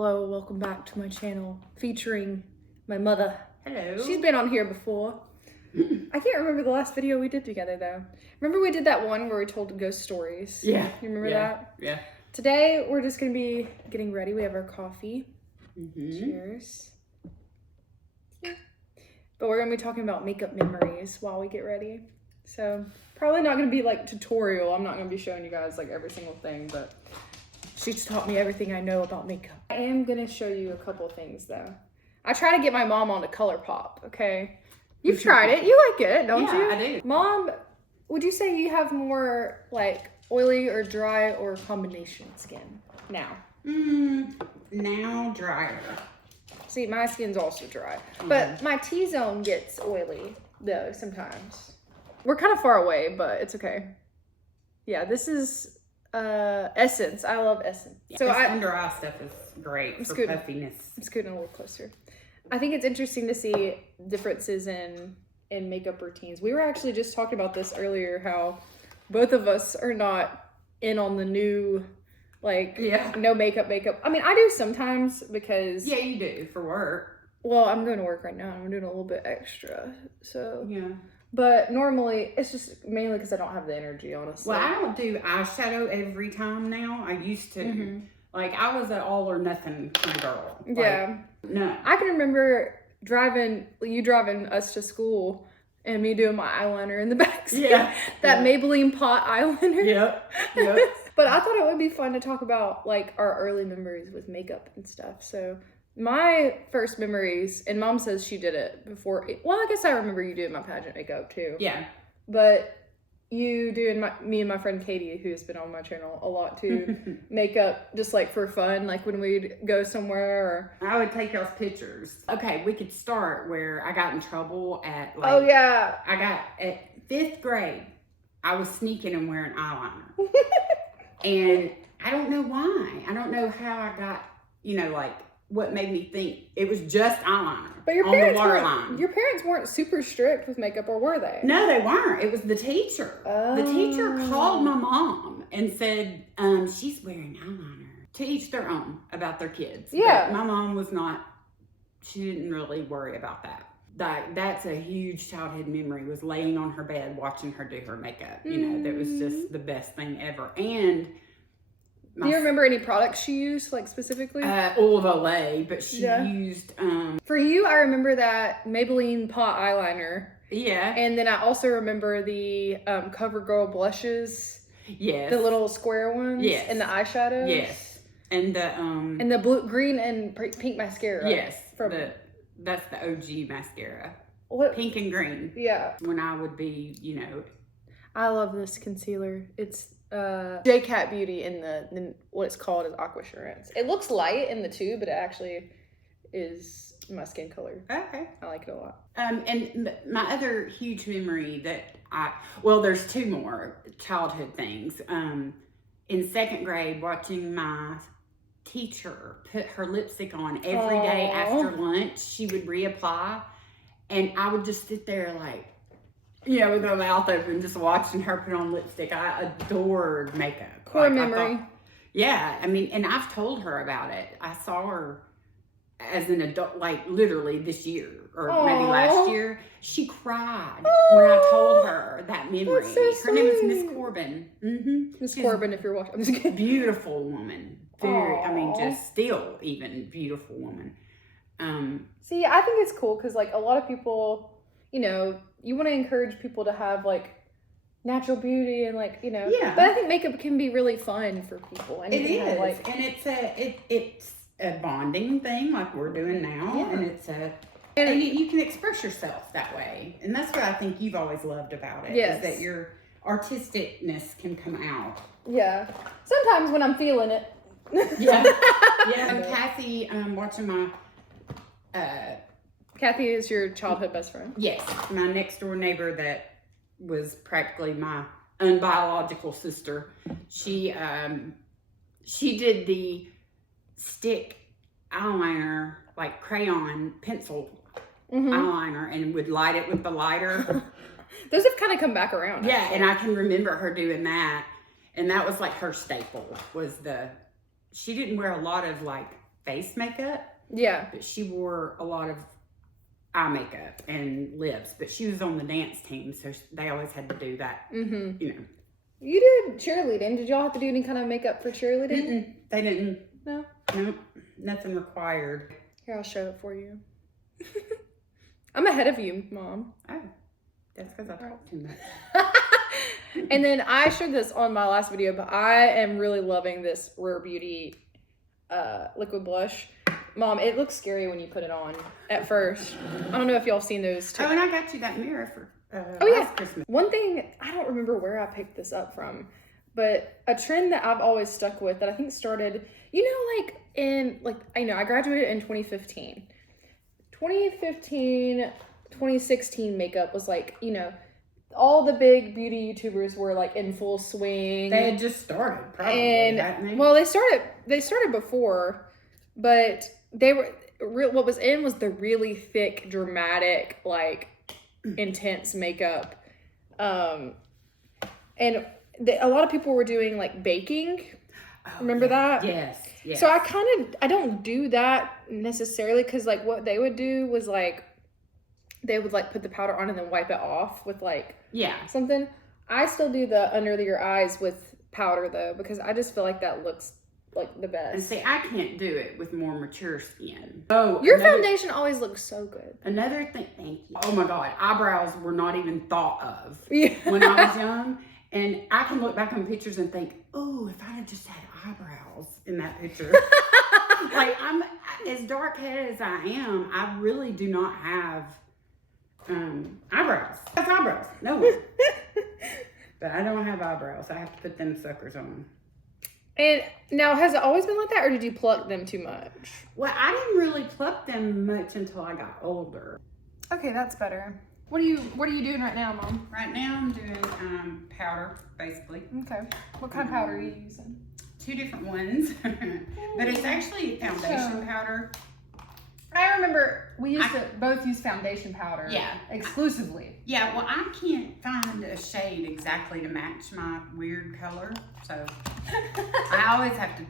Hello, welcome back to my channel featuring my mother. Hello. She's been on here before. I can't remember the last video we did together though. Remember we did that one where we told ghost stories? Yeah. You remember that? Yeah. Today we're just gonna be getting ready. We have our coffee. Mm-hmm. Cheers. But we're gonna be talking about makeup memories while we get ready. So probably not gonna be like tutorial. I'm not gonna be showing you guys like every single thing, but she's taught me everything I know about makeup. I am gonna show you a couple of things though. I try to get my mom on to ColourPop, okay? You've tried it, you like it, don't you? Yeah, I do. Mom, would you say you have more like oily or dry or combination skin now? Now drier. See, my skin's also dry, but my T-zone gets oily though sometimes. We're kind of far away, but it's okay. Yeah, this is Essence. I love Essence. Yeah, So under eye stuff is great for puffiness. I'm scooting a little closer. I think it's interesting to see differences in makeup routines. We were actually just talking about this earlier, how both of us are not in on the new, like, no makeup. I mean, I do sometimes because... Yeah, you do, for work. Well, I'm going to work right now. I'm doing a little bit extra, so... Yeah. But normally, it's just mainly because I don't have the energy, honestly. Well, I don't do eyeshadow every time now. I used to. Mm-hmm. Like, I was an all or nothing kind of girl. Like, Yeah. No. I can remember you driving us to school and me doing my eyeliner in the backseat. Yeah. That Maybelline pot eyeliner. Yep. But I thought it would be fun to talk about like our early memories with makeup and stuff. So my first memories, and Mom says she did it before. Well, I guess I remember you doing my pageant makeup too. Yeah. But you doing me and my friend Katie, who's been on my channel a lot too, makeup just like for fun, like when we'd go somewhere or... I would take y'all's pictures. Okay, we could start where I got in trouble at like... Oh yeah. I got at 5th grade, I was sneaking and wearing eyeliner. And I don't know why. I don't know how I got, like what made me think it was just eyeliner. But your on the parents waterline. Your parents weren't super strict with makeup, or were they? No, they weren't. It was the teacher. Oh. The teacher called my mom and said, she's wearing eyeliner. To each their own about their kids. Yeah. But my mom was not, she didn't really worry about that. That's a huge childhood memory, was laying on her bed watching her do her makeup. That was just the best thing ever. And do you remember any products she used, like specifically? Oil of Olay, but she used... For you, I remember that Maybelline pot eyeliner. Yeah. And then I also remember the CoverGirl blushes. Yes. The little square ones. Yes. And the eyeshadows. Yes. And the blue, green, and pink mascara. Yes. That's the OG mascara. What? Pink and green. Yeah. When I would be, I love this concealer. It's JCat Beauty in the what it's called is Aquassurance. It looks light in the tube, but it actually is my skin color. Okay. I like it a lot. And my other huge memory that there's 2 more childhood things. In 2nd grade, watching my teacher put her lipstick on every day after lunch. She would reapply, and I would just sit there like, with my mouth open, just watching her put on lipstick. I adored makeup. Core memory. And I've told her about it. I saw her as an adult, like literally this year or maybe last year. She cried when I told her that memory. So her name is Miss Corbin. Miss Corbin, if you're watching. I'm just kidding. Beautiful woman. Just still even beautiful woman. See, I think it's cool because like a lot of people, you want to encourage people to have like natural beauty and like, Yeah. But I think makeup can be really fun for people. And It is. have, And it's a bonding thing like we're doing now. Yeah. And you can express yourself that way. And that's what I think you've always loved about it. Yes. Is that your artisticness can come out. Yeah. Sometimes when I'm feeling it. Yeah. And Kathy, watching my... Kathy is your childhood best friend? Yes. My next door neighbor that was practically my unbiological sister. She did the stick eyeliner, like crayon pencil eyeliner, and would light it with the lighter. Those have kind of come back around. Yeah, actually. and I can remember her doing that. And that was like her staple, was she didn't wear a lot of like face makeup. Yeah. But she wore a lot of eye makeup and lips. But she was on the dance team, so they always had to do that. Mm-hmm. You know. You did cheerleading. Did y'all have to do any kind of makeup for cheerleading? They didn't. No. Nope. Nothing required. Here, I'll show it for you. I'm ahead of you, Mom. Oh, that's because I talk too much. And then I showed this on my last video, but I am really loving this Rare Beauty liquid blush. Mom, it looks scary when you put it on at first. I don't know if y'all have seen those too. Oh, and I got you that mirror for last Christmas. One thing, I don't remember where I picked this up from, but a trend that I've always stuck with that I think started, I graduated in 2015. 2016 makeup was all the big beauty YouTubers were in full swing. They had just started, probably. And well, they started before, but they were what was in was the really thick, dramatic, intense makeup. And a lot of people were doing baking. Remember that? Yes. So I don't do that necessarily, because what they would do was they would put the powder on and then wipe it off with something. I still do the under your eyes with powder though, because I just feel like that looks the best. And see, I can't do it with more mature skin. Oh, your foundation always looks so good. Another thing, thank you. Oh my God, eyebrows were not even thought of when I was young. And I can look back on pictures and think, oh, if I had just had eyebrows in that picture. I'm as dark headed as I am, I really do not have eyebrows. That's eyebrows. No one. But I don't have eyebrows. I have to put them suckers on. And now, has it always been like that, or did you pluck them too much? Well, I didn't really pluck them much until I got older. Okay, that's better. What are you doing right now, Mom? Right now I'm doing powder, basically. Okay. What kind of powder are you using? 2 different ones. But it's actually foundation powder. I remember we used to both use foundation powder. Yeah. Exclusively. Yeah, well, I can't find a shade exactly to match my weird color. So I always have to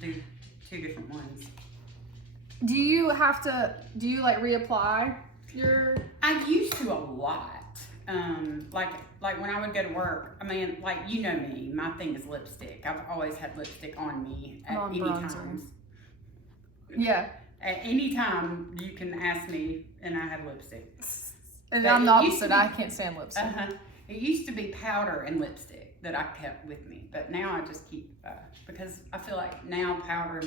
do 2 different ones. Do you reapply your... I used to a lot. Like when I would go to work, I mean, you know me, my thing is lipstick. I've always had lipstick on me at any times. Yeah. At any time you can ask me and I have lipstick. And I'm the opposite. I can't stand lipstick. It used to be powder and lipstick that I kept with me, but now I just keep, because I feel like now powder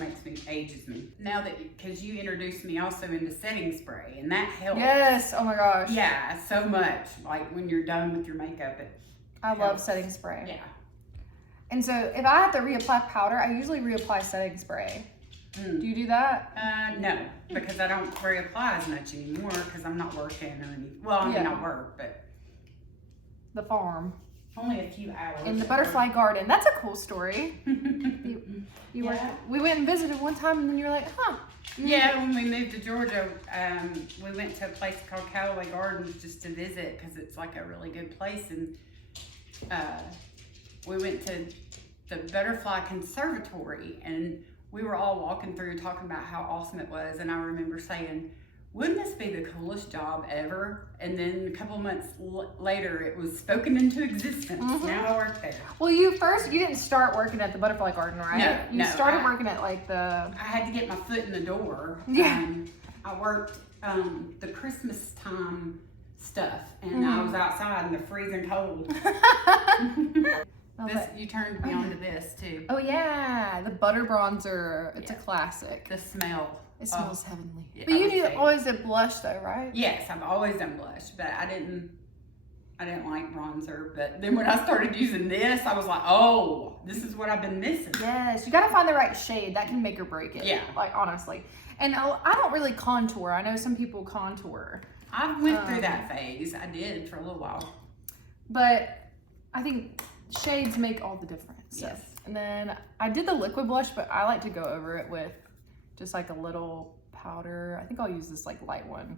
ages me. Now because you introduced me also into setting spray, and that helps. Yes, oh my gosh. Yeah, so much. When you're done with your makeup, I love setting spray. Yeah. And so if I have to reapply powder, I usually reapply setting spray. Do you do that? No, because I don't reapply as much anymore because I'm not working or anything. Well, I mean, I work, but. The farm. Only a few hours. In the butterfly garden. That's a cool story. You were, we went and visited one time, and then you were like, huh. Yeah, when we moved to Georgia, we went to a place called Callaway Gardens just to visit because it's a really good place. And we went to the Butterfly Conservatory, and we were all walking through talking about how awesome it was. And I remember saying, wouldn't this be the coolest job ever? And then a couple of months later, it was spoken into existence. Now I work there. Well, you didn't start working at the Butterfly Garden, right? No, You started working at I had to get my foot in the door. Yeah. I worked the Christmas time stuff, and I was outside in the freezing cold. You turned me on to this too. Oh yeah, the butter bronzer. It's a classic. The smell. It smells heavenly. Yeah, but you always did blush though, right? Yes, I've always done blush, but I didn't like bronzer. But then when I started using this, I was like, oh, this is what I've been missing. Yes, you gotta find the right shade. That can make or break it. Yeah. Honestly. And I don't really contour. I know some people contour. I went through that phase. I did for a little while. But I think shades make all the difference. Yes. And then I did the liquid blush, but I like to go over it with just a little powder. I think I'll use this light one.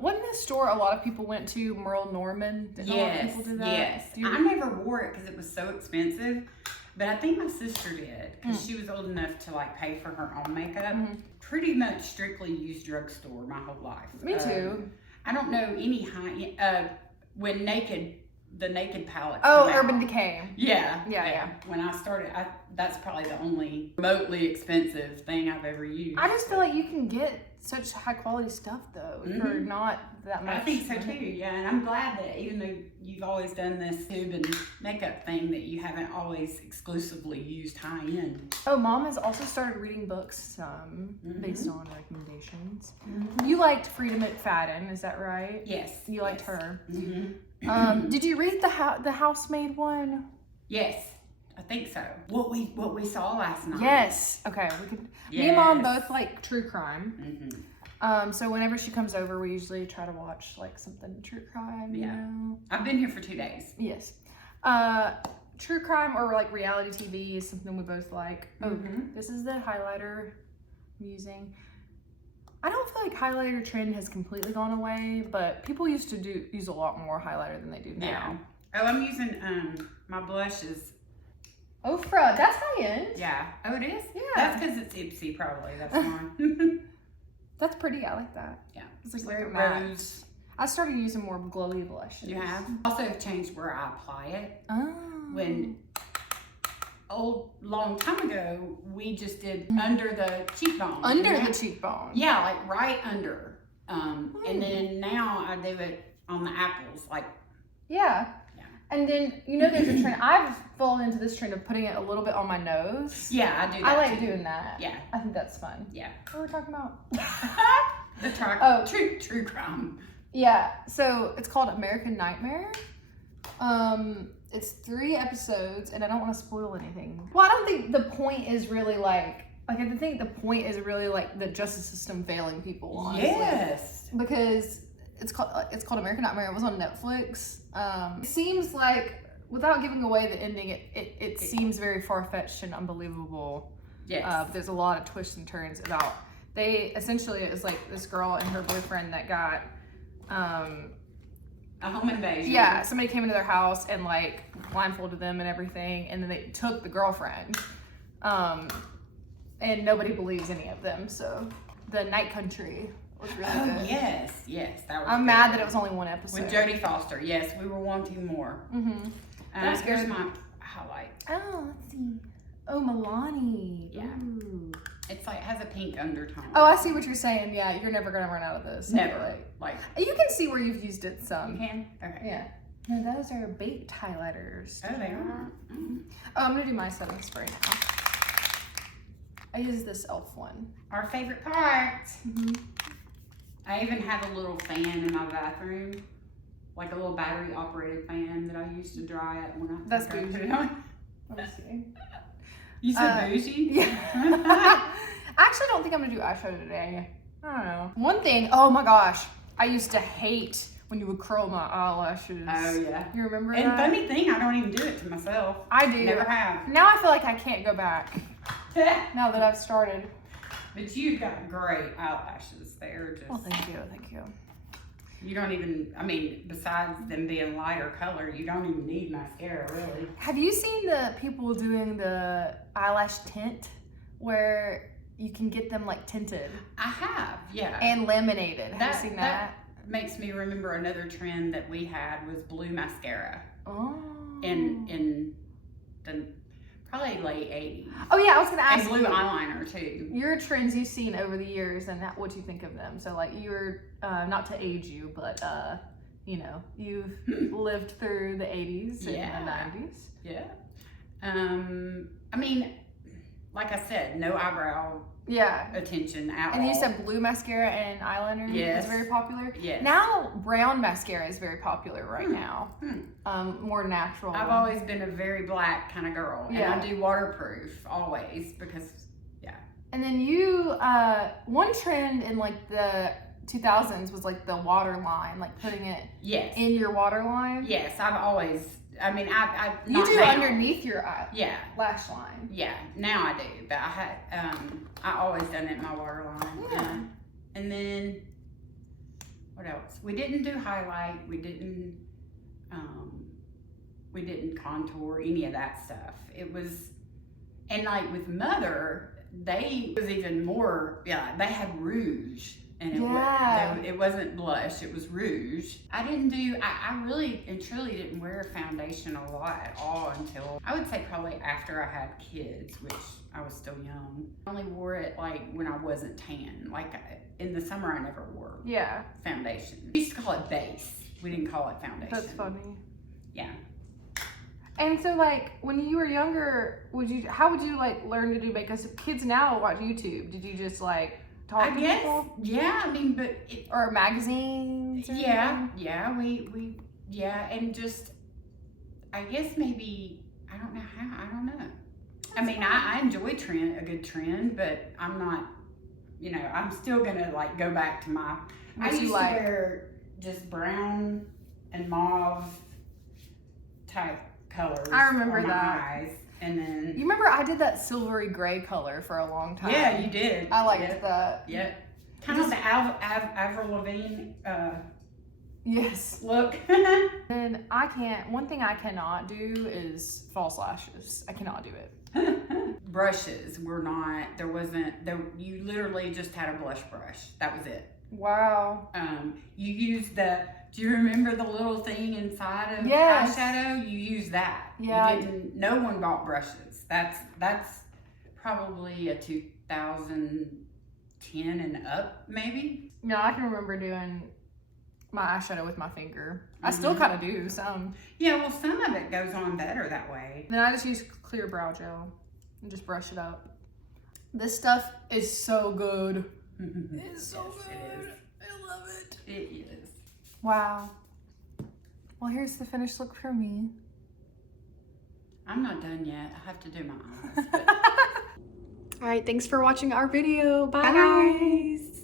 Wasn't this store a lot of people went to, Merle Norman? Didn't a lot of people do that? Yes. I never wore it because it was so expensive. But I think my sister did, because she was old enough to like pay for her own makeup. Pretty much strictly used drugstore my whole life. Me too. I don't know any high, when the Naked palettes. Oh, Urban Decay. Yeah. Yeah. When I started, that's probably the only remotely expensive thing I've ever used. I just feel like you can get such high quality stuff though for not that much. I think so too, yeah. And I'm glad that even though you've always done this tube and makeup thing, that you haven't always exclusively used high end. Oh, Mom has also started reading books based on recommendations. You liked Frida McFadden, is that right? Yes. You liked her. Did you read the housemaid one? Yes, I think so. What we saw last night. Yes. Okay. Me and Mom both like true crime. So whenever she comes over, we usually try to watch like something true crime. You know? I've been here for 2 days. Yes. True crime or like reality TV is something we both like. Oh, this is the highlighter I'm using. I don't feel like highlighter trend has completely gone away, but people used to use a lot more highlighter than they do now. Yeah. Oh, I'm using my blushes. Ofra, that's high end. Yeah. Oh, it is? Yeah. That's because it's Ipsy, probably. That's why. That's pretty. I like that. Yeah. It's like very matte. rose. I started using more glowy blushes. You have? Also have changed where I apply it. Oh. When long time ago, we just did under the cheekbone. Under the cheekbone. Yeah, like right under. And then now I do it on the apples, like. Yeah. And then, you know, there's a trend. I've fallen into this trend of putting it a little bit on my nose. Yeah, I do that. I like doing that. Yeah. I think that's fun. Yeah. What were we talking about? True crime. Yeah. So it's called American Nightmare. It's 3 episodes, and I don't want to spoil anything. Well, I don't think the point is really like I think the point is really like the justice system failing people, honestly. Yes. Because it's called American Nightmare. It was on Netflix. It seems like, without giving away the ending, it seems very far-fetched and unbelievable. Yes. There's a lot of twists and turns about. Essentially, it was like this girl and her boyfriend that got a home invasion. Yeah, somebody came into their house and like blindfolded them and everything, and then they took the girlfriend. And nobody believes any of them. So the Night Country was really good. Yes, that was. I'm mad that it was only 1 episode. With Jodie Foster, yes, we were wanting more. Here's my highlight. Oh, let's see. Oh, Milani. Yeah. Ooh. It's like, has a pink undertone. Oh, I see what you're saying. Yeah, you're never gonna run out of this. Never. Like you can see where you've used it some. You can? Okay. Yeah. No, those are baked highlighters. Oh, they are? Oh, I'm gonna do my setting spray now. I use this e.l.f. one. Our favorite part. I even have a little fan in my bathroom. Like a little battery operated fan that I use to dry it when I That's put bougie. it on. Let me see. You said bougie? Yeah. I actually don't think I'm gonna do eyeshadow today. I don't know. One thing, oh my gosh, I used to hate when you would curl my eyelashes. Oh yeah. You remember and that? funny thing, I don't even do it to myself. I do. Never have. Now I feel like I can't go back. Now that I've started. But you've got great eyelashes. They're just. Well, thank you. You don't even, I mean, besides them being lighter color, you don't even need mascara, really. Have you seen the people doing the eyelash tint where you can get them like tinted? I have, yeah. And laminated. Have you seen that? That makes me remember another trend that we had was blue mascara. Oh. In the probably late 80s. Oh yeah, I was gonna ask and blue eyeliner too. Your trends you've seen over the years and what you think of them. So like you're, not to age you, but you know, you've lived through the 80s and the 90s. Yeah. I mean, like I said, no eyebrow attention at all. And you said blue mascara and eyeliner is very popular? Yes. Now brown mascara is very popular right now. More natural. I've always been a very black kind of girl. And I do waterproof always because, And then you, one trend in like the 2000s was like the water line, like putting it in your water line. Yes, I've always, I mean, you do now. underneath your eye. Yeah. Lash line. Yeah, now I do, but I always done it in my water line. Yeah. And then, what else? We didn't do highlight. We didn't We didn't contour any of that stuff. It was, and like with Mother, it was even more, they had rouge. And it wasn't blush, it was rouge. I really and truly didn't wear foundation a lot at all until, I would say probably after I had kids, which I was still young. I only wore it like when I wasn't tan. Like in the summer I never wore foundation. We used to call it base. We didn't call it foundation. That's funny. Yeah. And so like when you were younger, how would you like learn to do makeup? Because kids now watch YouTube. Did you just like talk to people? Yeah, I mean, but or magazines? Or anything? And just, I guess maybe, I don't know how, I don't know. I mean, I enjoy a good trend, but I'm not, I'm still gonna like go back to I used to wear just brown and mauve type colors. I remember on my that. Eyes. And then you remember I did that silvery gray color for a long time. Yeah, you did. I liked that. Yep. Kind of the Avril Lavigne yes look. And one thing I cannot do is false lashes. I cannot do it. Brushes were not, you literally just had a blush brush. That was it. Wow. You used do you remember the little thing inside of eyeshadow? You used that. Yeah. No one bought brushes. That's probably a 2010 and up, maybe. No, I can remember doing my eyeshadow with my finger. I still kind of do some. Yeah, well, some of it goes on better that way. Then I just use clear brow gel and just brush it up. This stuff is so good. It's so good. It is. I love it. It is. Wow. Well, here's the finished look for me. I'm not done yet. I have to do my eyes. All right, thanks for watching our video. Bye. Bye, guys.